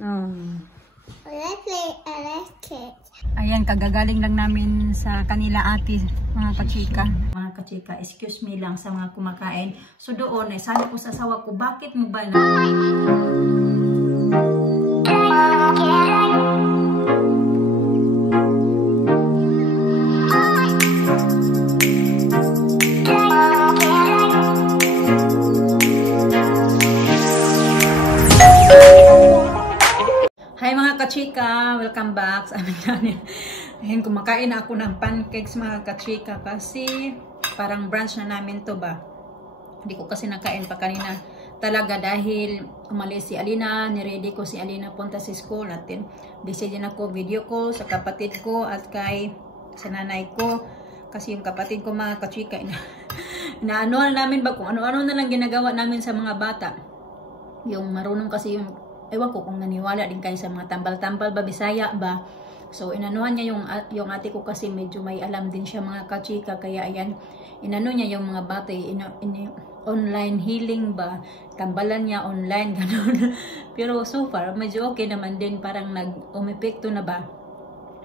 Oh. I like it. Ayan, kagagaling lang namin sa kanila ate, mga kachika. Mga kachika, excuse me lang sa mga kumakain. So doon, sabi ko sa asawa ko, bakit mo ba na... Hi mga kachika, welcome back sa aming channel. Ayan, kumakain ako ng pancakes mga kachika kasi parang brunch na namin to ba. Hindi ko kasi nakain pa kanina talaga dahil umalis si Alina, niready ko si Alina punta sa school natin. Busy din ako video call sa kapatid ko at kay sa nanay ko kasi yung kapatid ko mga kachika inaano namin ba kung ano-ano na lang ginagawa namin sa mga bata. Yung marunong kasi yung ewan ko kung naniwala din kayo sa mga tambal-tambal ba, Bisaya ba. So, inanuhan niya yung ate ko kasi medyo may alam din siya mga kachika. Kaya ayan, inano niya yung mga bata, online healing ba, tambalan niya online, gano'n. Pero so far, medyo okay naman din, parang nag-umepekto na ba.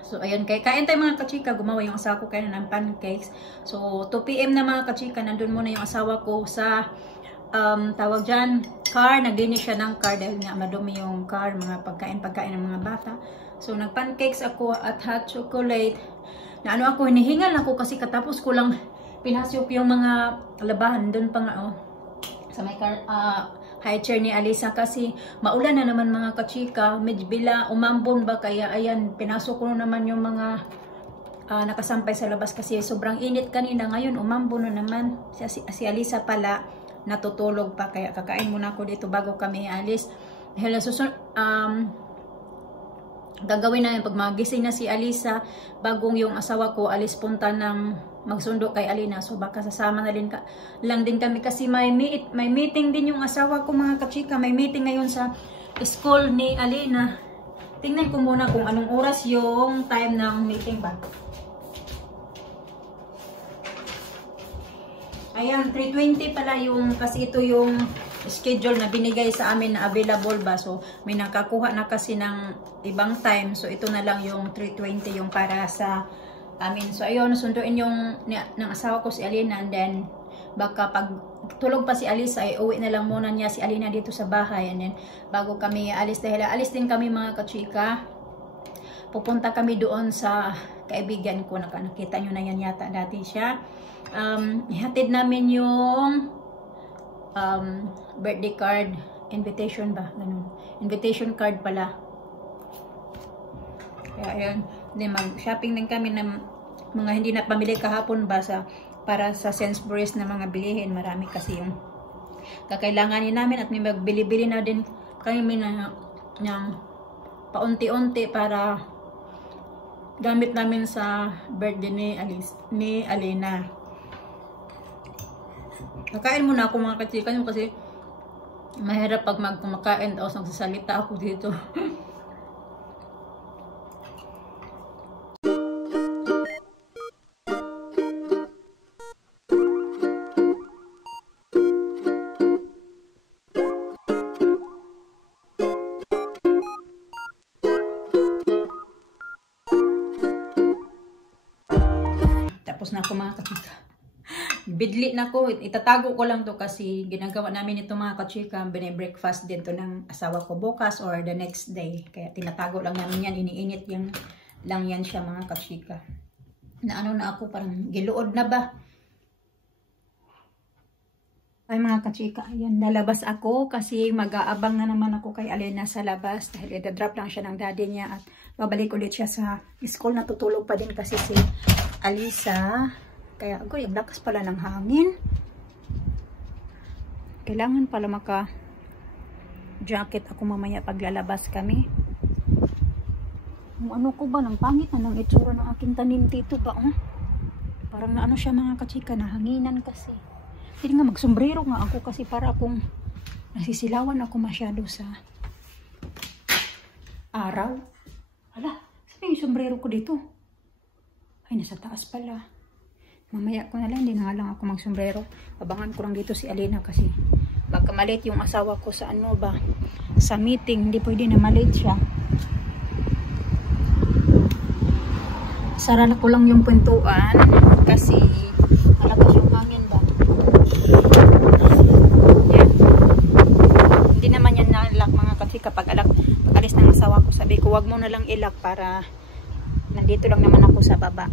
So, ayan, kain tayo mga kachika, gumawa yung asawa ko kayo ng pancakes. So, 2 PM na mga kachika, nandun muna yung asawa ko sa tawag dyan, car. Naglinis siya ng car dahil nga madumi yung car, mga pagkain ng mga bata. So nagpancakes ako at hot chocolate. Na ano ako, hinihingal ako kasi katapos ko lang pinasyop yung mga labahan doon pa nga sa may car, high chair ni Alisa kasi maulan na naman mga kachika, medyo bila umambon ba, kaya ayan, pinasok ko naman yung mga nakasampay sa labas kasi sobrang init kanina. Ngayon umambon na naman si Alisa pala natutulog pa, kaya kakain muna ako dito bago kami alis. Dahil gagawin namin pag magising na si Alisa, bagong yung asawa ko alis punta ng magsundo kay Alina. So baka sasama na lang din kami kasi may meeting din yung asawa ko mga kachika. May meeting ngayon sa school ni Alina. Tingnan ko muna kung anong oras yung time ng meeting ba. Ayan, 3:20 pala yung, kasi ito yung schedule na binigay sa amin na available ba. So, may nakakuha na kasi ng ibang time. So, ito na lang yung 3:20 yung para sa amin. So, ayun, sunduin yung ng asawa ko si Alina. And then, baka pag tulog pa si Alisa, ay uwi na lang muna niya si Alina dito sa bahay. And then, bago kami alis, dahil alis din kami mga kachika, pupunta kami doon sa kaibigan ko. Nakita nyo na yan yata dati siya. Ihatid namin yung birthday card, invitation ba, ganun. Invitation card pala. Kaya ayan, mag-shopping din kami ng mga hindi na pamili kahapon ba para sa Sainsbury's na mga bilihin. Marami kasi yung kakailanganin namin at may magbili-bili na din kami ng paunti-unti para gamit namin sa birthday ni Alina. Kakain muna ako mga kachika kasi mahirap pag kumakain tapos nagsasalita ako dito. Tapos na ako mga kachika. Bidli na ko, itatago ko lang to kasi ginagawa namin ito mga kachika, binibreakfast din to ng asawa ko bukas or the next day. Kaya tinatago lang namin yan, iniinit lang yan siya mga kachika. Na ano na ako, parang giluod na ba? Ay mga kachika, ayan, lalabas ako kasi mag-aabang na naman ako kay Alina sa labas dahil i-drop lang siya ng daddy niya at babalik ulit siya sa school. Natutulog pa din kasi si Alisa. Kaya ako, yung lakas pala ng hangin. Kailangan pala maka-jacket ako mamaya paglalabas kami. Yung ano ko ba, ng pangit na ng itsura ng aking tanim dito ba, oh? Parang na ano siya mga kachika, nahanginan kasi. Hindi nga, magsombrero nga ako kasi para akong nasisilawan ako masyado sa araw. Hala, saan yung sombrero ko dito? Ay, nasa taas pala. Mamaya ko na lang, hindi na nga lang ako magsombrero. Abangan ko lang dito si Alina kasi baka malit yung asawa ko sa ano ba, sa meeting. Hindi pwede na malate siya. Sara ko lang yung pintuan kasi malakas yung hangin ba. Yan. Hindi naman yan na-lock mga kachika. Pag alis ng asawa ko, sabi ko wag mo na lang i-lock para nandito lang naman ako sa baba.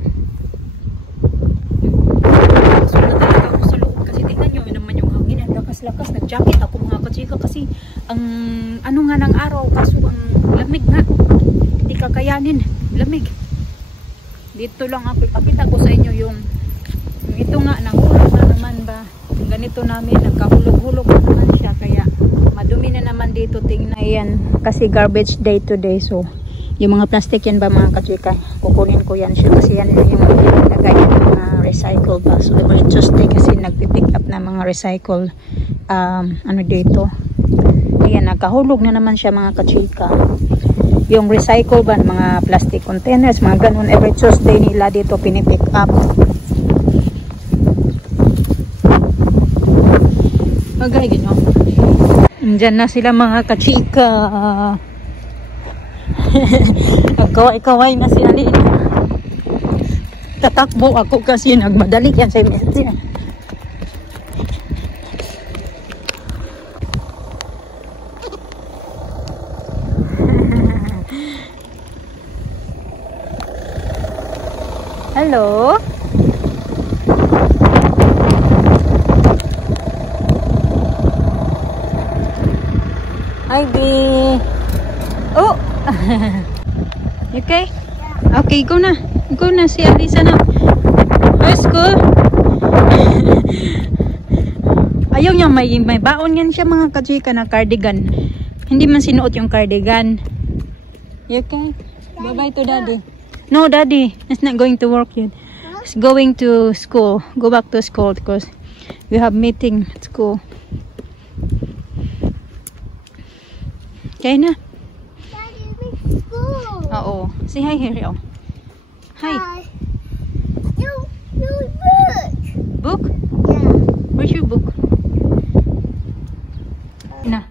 So na talaga ako sa loob kasi tingnan nyo naman yung hangin. Ang lakas-lakas. Nag-jacket ako mga kachika kasi ang ano nga ng araw kaso ang lamig nga. Hindi kakayanin. Lamig. Dito lang ako. Ipakita ko sa inyo yung ito nga, nahulog na naman ba. Ganito namin, nagkahulog-hulog na naman siya. Kaya madumi na naman dito. Tingnan. Ayan, kasi garbage day today. So, yung mga plastic yan ba mga kachika, kukunin ko yan siya. Kasi yan yung lagay ng mga recycle ba. So, every Tuesday kasi nagpipick up na mga recycle ano dito. Ayan, nagkahulog na naman siya mga kachika. Yung recycle ba, mga plastic containers, mga ganun, every Tuesday nila dito pinipick up. Magay, gino. Diyan na sila mga kachika. Nagkaway-kaway na sila din. Tatakbo ako kasi nagmadali yan sa mesya. Hello? Hi, B. Oh! You okay? Yeah. Okay, go na. Go na. Si Alisa na. Let's go. Ayaw niya, may baon yan siya mga kachika na cardigan. Hindi man sinuot yung cardigan. You okay? Bye-bye to Daddy. No, Daddy. It's not going to work yet. It's going to school. Go back to school because we have meeting at school. Okay na? Daddy, it's school. Oo. Say hi here. Oh. Hi. You book. Book? Yeah. Where's your book? Na.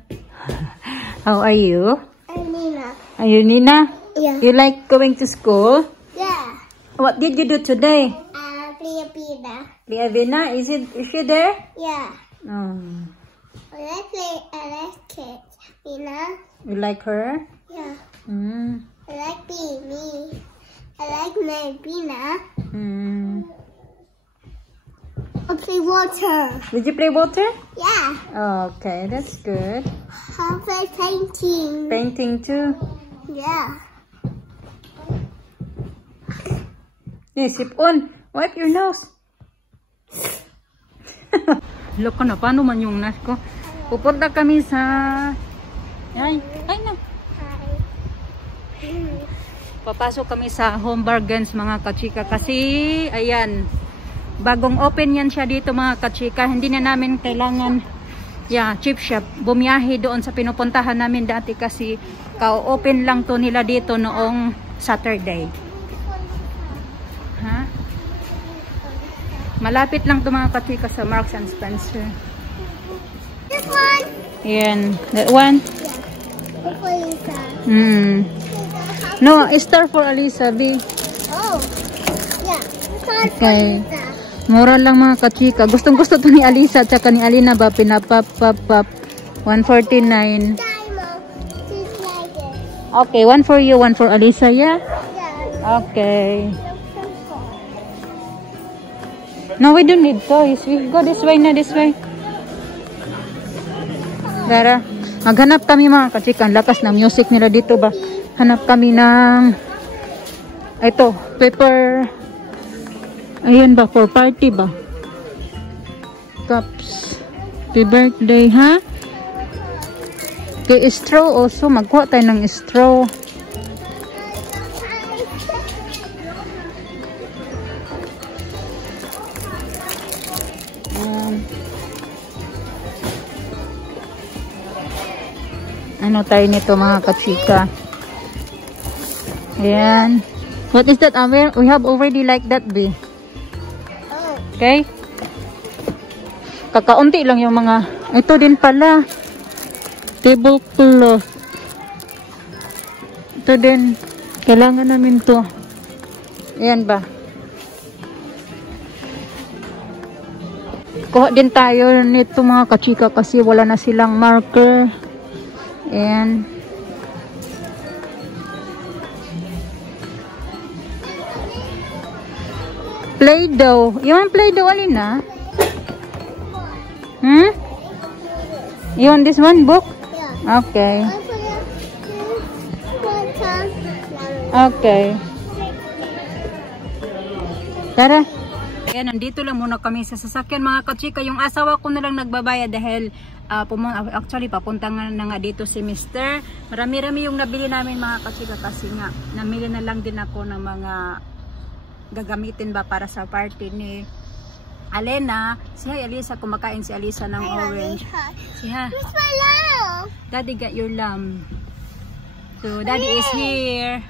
How are you? I'm Nina. Are you Nina? Yeah. You like going to school? Yeah. What did you do today? Play a pina. Liavina, is she there? Yeah. Oh. I like it. Pina. You like her? Yeah. Mm. I like me. I like my pina. Mm. I play water. Did you play water? Yeah. Okay, that's good. I play painting. Painting too? Yeah. Hey, sip on. Wipe your nose. Look ko na, paano man yung nas ko? Pupunta kami sa... Ay na. Papasok kami sa Home Bargains mga kachika. Kasi, ayan, bagong open yan siya dito mga kachika. Hindi na namin kailangan, cheap shop. Bumiyahe doon sa pinupuntahan namin dati kasi ka-open lang to nila dito noong Saturday. Ha? Malapit lang to mga kachika sa Marks and Spencer. This one? Yan. That one? Yeah. For Lisa. No, star for Alisa, B. Oh. Yeah. This one Okay. for Lisa. Mura lang mga kachika. Gustong gusto to ni Alisa at saka ni Alina ba? Pinapap. 149. Diamond. Just like it. Okay, one for you, one for Alisa, yeah? Yeah. Okay. No, we don't need toys. We go this way na, this way. Dara. Maghanap kami mga kachika. Ang lakas ng music nila dito ba? Hanap kami ng ito, paper. Ayan ba, for party ba? Cups. Happy birthday, ha? Okay, straw also. Magkuha tayo ng straw. Ano tayo nito mga kachika? Ayan. What is that? We have already like that, B. Oh. Okay? Kakaunti lang yung mga... Ito din pala. Tablecloth. Ito din. Kailangan namin to. Ayan ba? Kuha din tayo nito mga kachika kasi wala na silang marker. Ayan. Play-Doh. You want Play-Doh, Alina? Hmm? You want this one book? Yeah. Okay. I put it Okay. Tara. Ayan, nandito lang muna kami sa sasakyan mga kachika. Yung asawa ko na lang nagbabayad dahil actually papunta na nga dito si Mr. Marami-rami yung nabili namin mga kachika kasi nga namili na lang din ako ng mga gagamitin ba para sa party ni Alena. Si Alisa, kumakain si Alisa ng orange. Yeah. Where's my lamb? Daddy got your lamb. So, Daddy is here.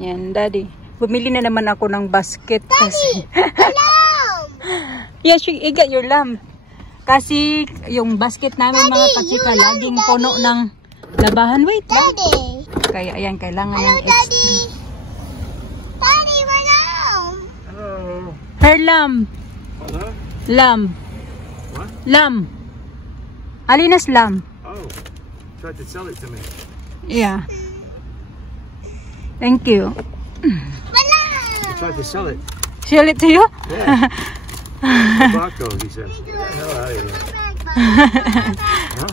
Yan, Daddy. Bumili na naman ako ng basket. Daddy, lamb! Yes, you got your lamb. Kasi yung basket namin Daddy, mga kachika, laging puno ng labahan. Wait lang. Daddy! Kaya ayan, kailangan Hello, ng Daddy! Daddy, my lamb! Hello. her lamb. Hello? Lamb. What? Lamb. Alina's lamb. Oh. Tried to sell it to me. Yeah. Thank you. My lamb! He tried to sell it. Show it to you? Yeah. Barco, he said. Get the hell out of here. Huh?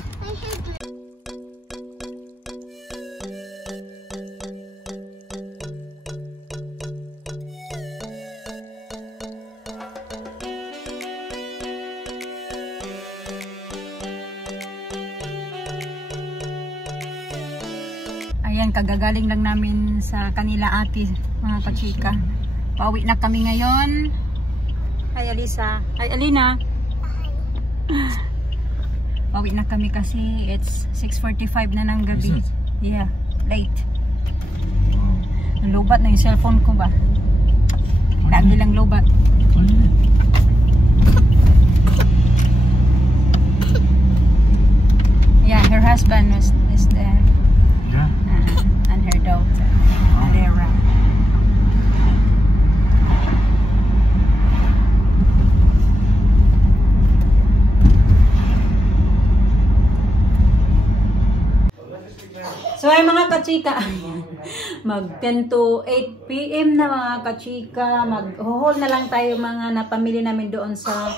Ayan, kagagaling lang namin sa kanila ate, mga kachika. Pauwi na kami ngayon. Hi Alisa. Hi Alina. Pauwi na kami kasi it's 6:45 na ng gabi. Yeah, late. Lubat na yung cellphone ko ba? Lagi lang lubat. Yeah, her husband is there. Yeah. And her daughter, Alera. So ay mga kachika, mag 10 to 8 PM na mga kachika, mag-haul na lang tayo mga napamili namin doon sa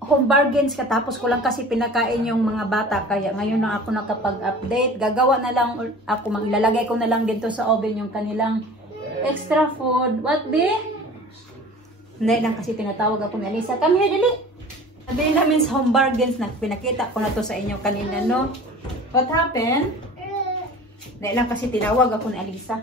Home Bargains. Katapos ko lang kasi pinakain yung mga bata, kaya ngayon na ako nakapag-update. Gagawa na lang ako, ilalagay ko na lang dito sa oven yung kanilang extra food. What be? Hindi lang kasi tinatawag ako ni Alisa. Come here, dali. Sabihin namin sa Home Bargains, pinakita ko na to sa inyo kanina, no? What happened? Hindi lang kasi tinawag ako ni Alisa.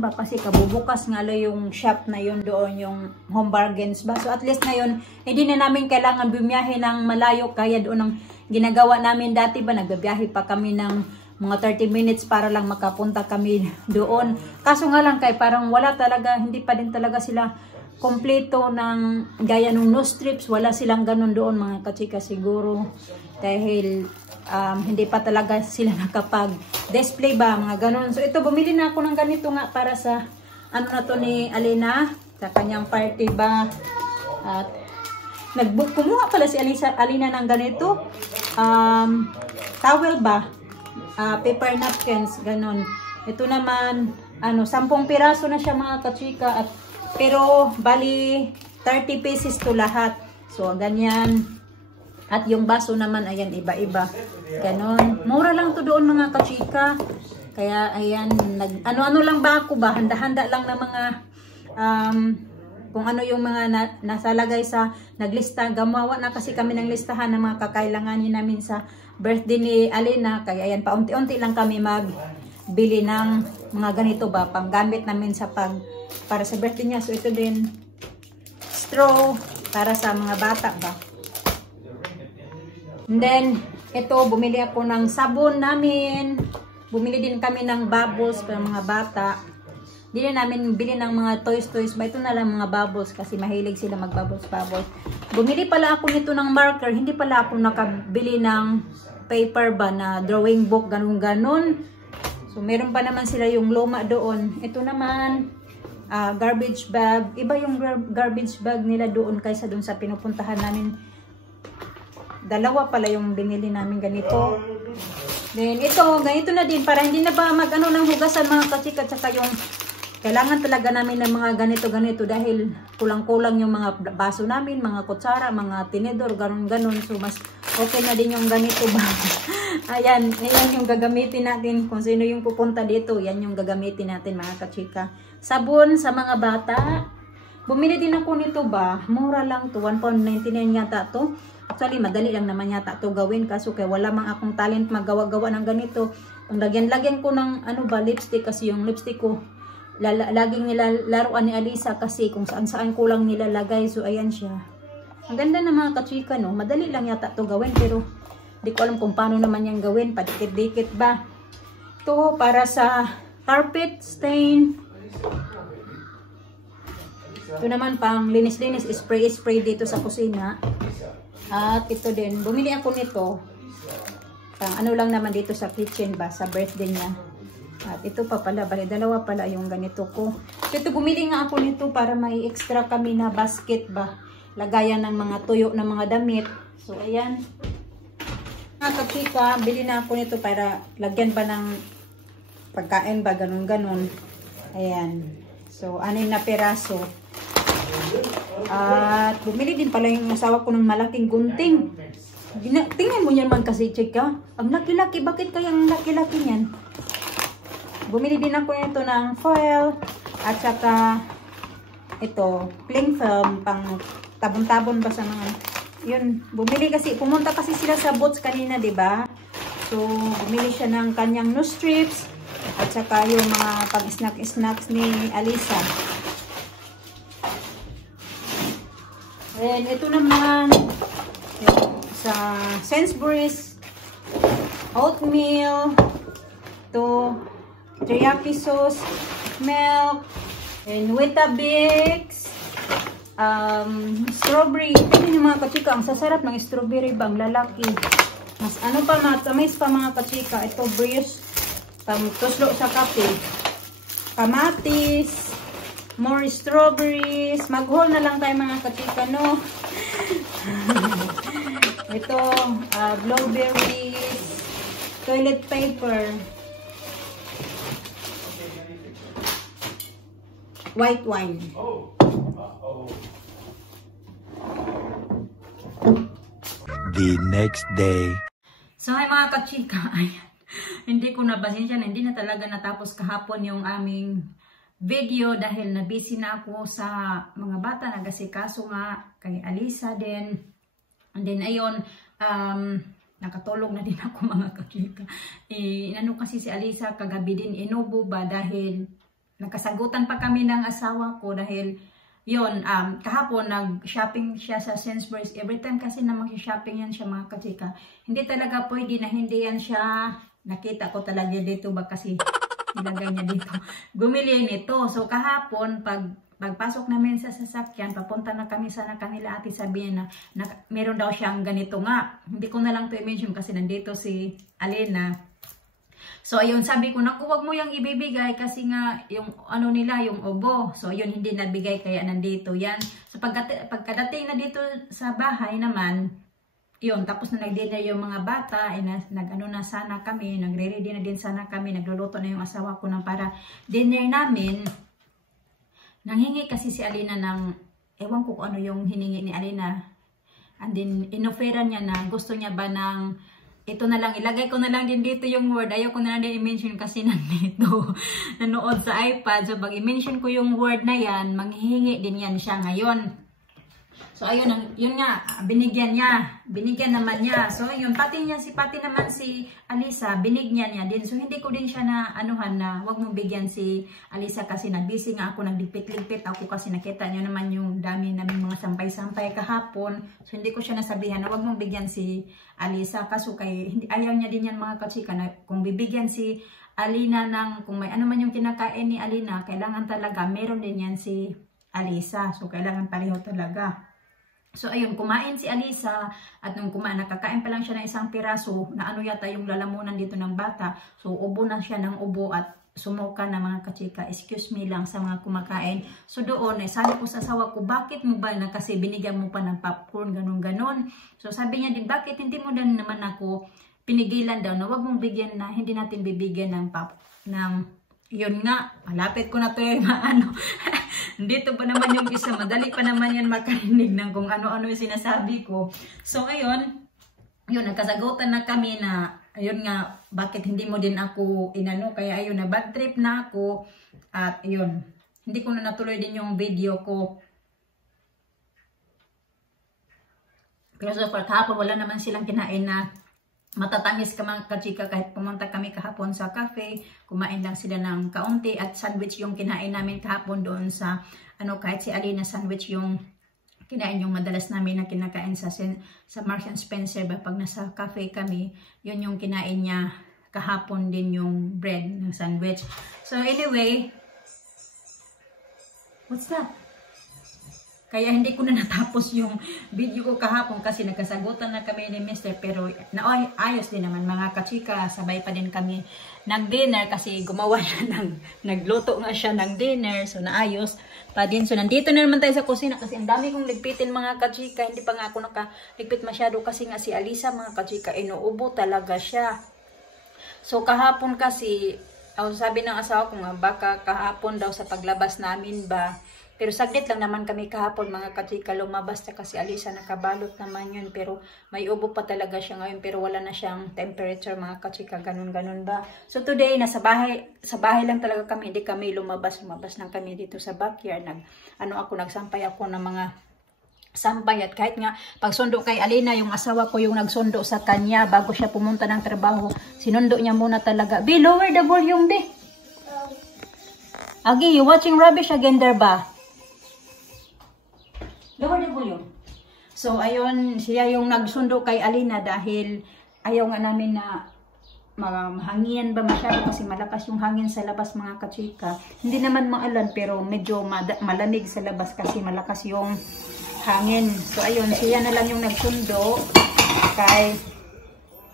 Ba kasi kabubukas nga lang yung shop na yun doon, yung Home Bargains ba. So at least ngayon, hindi na namin kailangan bumiyahe ng malayo. Kaya doon ang ginagawa namin dati ba, nagbabiyahe pa kami ng mga 30 minutes para lang makapunta kami doon. Kaso nga lang kay parang wala talaga, hindi pa din talaga sila kompleto ng gaya nung no strips. Wala silang ganun doon mga kachika siguro. Dahil hindi pa talaga sila nakapag-display ba, mga ganun. So ito, bumili na ako ng ganito nga para sa ano na to ni Alina, sa kanyang party ba. At kumuha pala si Alina ng ganito. Towel ba? Paper napkins, ganun. Ito naman, 10 piraso na siya mga kachika. Pero bali 30 pieces to lahat. So ganyan. At yung baso naman, ayan, iba-iba. Ganon. Mura lang to doon mga kachika. Kaya, ayan, ano-ano lang ba ako ba? Handa-handa lang na mga, kung ano yung mga nasalagay sa naglista. Gumawa na kasi kami ng listahan ng mga kakailanganin namin sa birthday ni Alina. Kaya, ayan, paunti-unti lang kami magbili ng mga ganito ba? Panggamit namin sa para sa birthday niya. So, ito din, straw para sa mga bata ba? And then, ito, bumili ako ng sabon namin. Bumili din kami ng bubbles para mga bata. Hindi na namin bili ng mga toys. Ba, ito na lang mga bubbles kasi mahilig sila mag-bubbles. Bumili pala ako nito ng marker. Hindi pala ako nakabili ng paper ba na drawing book, ganun-ganon. So meron pa naman sila yung luma doon. Ito naman, garbage bag. Iba yung garbage bag nila doon kaysa doon sa pinupuntahan namin. Dalawa pala yung binili namin ganito. Then ito, ganito na din para hindi na ba mag-ano ng hugasan mga kachika, tsaka yung kailangan talaga namin ng mga ganito-ganito dahil kulang-kulang yung mga baso namin, mga kutsara, mga tinidor, ganun-ganun. So mas okay na din yung ganito ba. Ayan yung gagamitin natin. Kung sino yung pupunta dito, yan yung gagamitin natin mga kachika. Sabon sa mga bata. Bumili din ako nito ba. Mura lang to, £1.99 yata to. Actually, madali lang naman yata to gawin. Kaso kaya wala mang akong talent magawa-gawa ng ganito. Ang lagyan ko ng ano ba, lipstick kasi yung lipstick ko laging nilalaruan ni Alisa kasi kung saan-saan kulang nilalagay. So ayan siya. Ang ganda ng mga kachika, no? Madali lang yata to gawin pero di ko alam kung paano naman yan gawin. Padikit-dikit ba. Ito para sa carpet stain. Ito naman pang linis-linis, spray dito sa kusina. At ito din, bumili ako nito. Pang ano lang naman dito sa kitchen ba, sa birthday niya. At ito pa pala, bali dalawa pala yung ganito ko. So ito, bumili nga ako nito para may extra kami na basket ba. Lagayan ng mga tuyo ng mga damit. So ayan. Mga kachika, bili na ako nito para lagyan ba ng pagkain ba, ganun-ganun. Ayan. So 6 na peraso. At bumili din pala yung asawa ko ng malaking gunting. Tingnan mo yan man kasi, chika. Ang laki-laki, bakit kaya ang laki-laki niyan? Bumili din ako nito ng foil at saka ito, cling film pang tabon-tabon ba sa mga yun. Bumili kasi, pumunta kasi sila sa Boots kanina, 'di ba? So, bumili siya ng kanyang nose strips at saka yung mga pag-snacks ni Alisa. And ito naman sa Sainsbury's oatmeal, to teriyaki sauce, milk, and Weetabix, strawberry. Ito yung mga kachika, ang sasarap ng strawberry bang lalaki. Mas ano pa, matamis pa mga kachika. Ito brioche, tuslo sa kape. Kamatis, more strawberries. Mag-haul na lang tayo mga kachika, no? Ito, blueberries, toilet paper, white wine. The next day. So ay mga kachika, hindi ko na pasensya na hindi na talaga natapos kahapon yung aming video dahil na-busy na ako sa mga bata, nagasikaso nga kay Alisa din. And then ayun, nakatulog na din ako mga kachika. Inano kasi si Alisa kagabi din, inubo ba dahil nakasagutan pa kami ng asawa ko dahil yun, kahapon nag-shopping siya sa Sainsbury's. Every time kasi na mag-shopping yan siya mga kachika, hindi talaga pwede na hindi yan siya. Nakita ko talaga dito ba kasi nilagay niya dito. Bumili nito. So kahapon, pagpasok namin sa sasakyan, papunta na kami sana kanila ate, sabihin na meron daw siyang ganito nga. Hindi ko na lang to i-mention kasi nandito si Alena. So ayun, sabi ko, naku, wag mo yung ibibigay kasi nga yung ano nila, yung obo. So ayun, hindi nabigay kaya nandito yan. So pagkadating na dito sa bahay naman, yun, tapos na nag-dinner yung mga bata, nag-ano na sana kami, nagre-ready na din sana kami, nagluluto na yung asawa ko ng para dinner namin. Nanghingi kasi si Alina ng, ewan ko kung ano yung hiningi ni Alina. And then, inoferan niya na gusto niya ba ng, ito na lang, ilagay ko na lang din dito yung word. Ayaw ko na lang din i-mention kasi nandito. Nanood sa iPad. So, pag i-mention ko yung word na yan, manghihingi din yan siya ngayon. So, ayun, yun nga, binigyan niya. Binigyan naman niya. So, ayun, pati naman si Alisa, binigyan niya din. So, hindi ko din siya na anuhan na wag mong bigyan si Alisa kasi nag-busy nga ako, nagdipit-ligpit ako kasi nakita niyo naman yung dami namin mga sampay-sampay kahapon. So, hindi ko siya nasabihan na wag mong bigyan si Alisa. Kaso ayaw niya din yan mga kachika na kung bibigyan si Alina ng, kung may ano man yung kinakain ni Alina, kailangan talaga, meron din yan si Alisa. So, kailangan pareho talaga. So ayun, kumain si Alisa at nung kumain, nakakain pa lang siya ng isang piraso na ano yata yung lalamunan dito ng bata. So ubo na siya ng ubo at sumuka na mga kachika. Excuse me lang sa mga kumakain. So doon, sabi ko sa asawa ko, bakit mo ba na kasi binigyan mo pa ng popcorn, ganun-ganon. So sabi niya din, bakit hindi mo din naman ako pinigilan daw na wag mong bigyan na, hindi natin bibigyan ng yun nga, malapit ko na to yung ano. Dito pa naman yung isa, madali pa naman yan makarinig ng kung ano-ano yung sinasabi ko. So ayun, yun, nagkasagutan na kami na, ayun nga, bakit hindi mo din ako inano, kaya ayun, na bad trip na ako, at ayun, hindi ko na natuloy din yung video ko. Pero so far, kahapon, wala naman silang kinain na matatamis ka mga kachika, kahit pumunta kami kahapon sa cafe, kumain lang sila ng kaunti at sandwich yung kinain namin kahapon doon sa, ano, kahit si Alina sandwich yung kinain yung madalas namin na kinakain sa Marks and Spencer ba pag nasa cafe kami, yun yung kinain niya kahapon din yung bread ng sandwich. So anyway, what's that? Kaya hindi ko na natapos yung video ko kahapon kasi nagkasagutan na kami ni Mr. Pero ayos din naman mga kachika, sabay pa din kami nag-dinner kasi gumawa siya nagluto nga siya ng dinner, so naayos pa din. So nandito na naman tayo sa kusina kasi ang dami kong ligpitin mga kachika, hindi pa nga ako nakaligpit masyado kasi nga si Alisa mga kachika, inuubo talaga siya. So kahapon kasi, sabi ng asawa ko nga baka kahapon daw sa paglabas namin ba, pero saglit lang naman kami kahapon mga kachika, lumabas na kasi Alisa, nakabalot naman yun. Pero may ubo pa talaga siya ngayon, pero wala na siyang temperature mga kachika, ganun-ganun ba. So today, sa bahay lang talaga kami, hindi kami lumabas lang kami dito sa backyard. Nagsampay ako ng mga sampay at kahit nga pagsundo kay Alina, yung asawa ko yung nagsundo sa kanya bago siya pumunta ng trabaho, sinundo niya muna talaga. Be, lower the volume, be. Agi, you watching rubbish again there ba? Lower the volume. So, ayun, siya yung nagsundo kay Alina dahil ayaw nga namin na mahangin ba masyado kasi malakas yung hangin sa labas mga kachika. Hindi naman maalan pero medyo malamig sa labas kasi malakas yung hangin. So, ayun, siya na lang yung nagsundo kay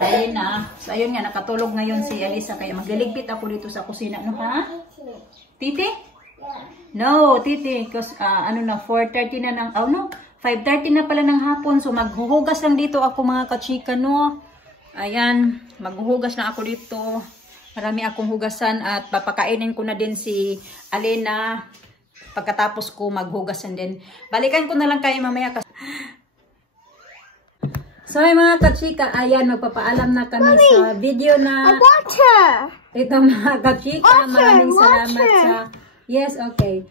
Alina. So, ayun nga, nakatulog ngayon si Alisa kaya magliligpit ako dito sa kusina. Ano ha? Titi? No, Titi, because 4:30 na ng, 5:30 na pala ng hapon. So maghuhugas lang dito ako mga kachika, no. Ayan, maghuhugas na ako dito. Marami akong hugasan at papakainin ko na din si Alina. Pagkatapos ko maghugasan din. Balikan ko na lang kayo mamaya kasi. So mga kachika, ayan, magpapaalam na kami sa video na ito mga kachika. Maraming salamat sa yes, okay.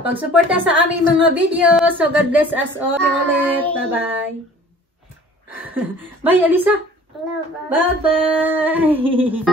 Pagsuporta sa aming mga videos. So, God bless us all. Ulit. Bye-bye. Bye, Alisa. Bye-bye.